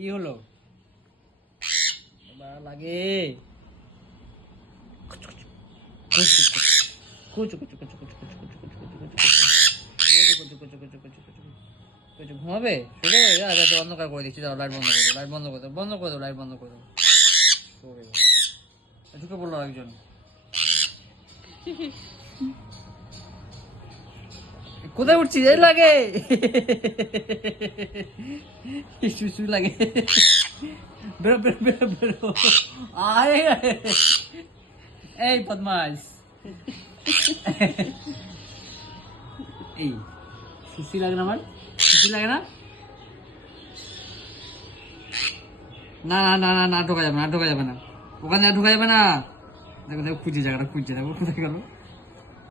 কি হলো? লাগে ঘুমাবে? অন্ধকার করে দিচ্ছি, লাইট বন্ধ করে দাও, লাইট বন্ধ করে দাও, বন্ধ করে দাও, লাইট বন্ধ করে দাও। ঢুকে পড়লো একজন। কোথায় উঠছিস? এই লাগে লাগে। বেরো বেরো বেরো বেরো। আয় এই বদমাস। এই সুসি লাগে না? আমার সুসি লাগে না? না না না না না, ঢোকা যাবে না, ঢোকা যাবে না, ওখানে ঢোকা যাবে না। দেখো দেখো, খুঁজছে জায়গাটা, খুঁজছে, দেখো কোথায় গেল।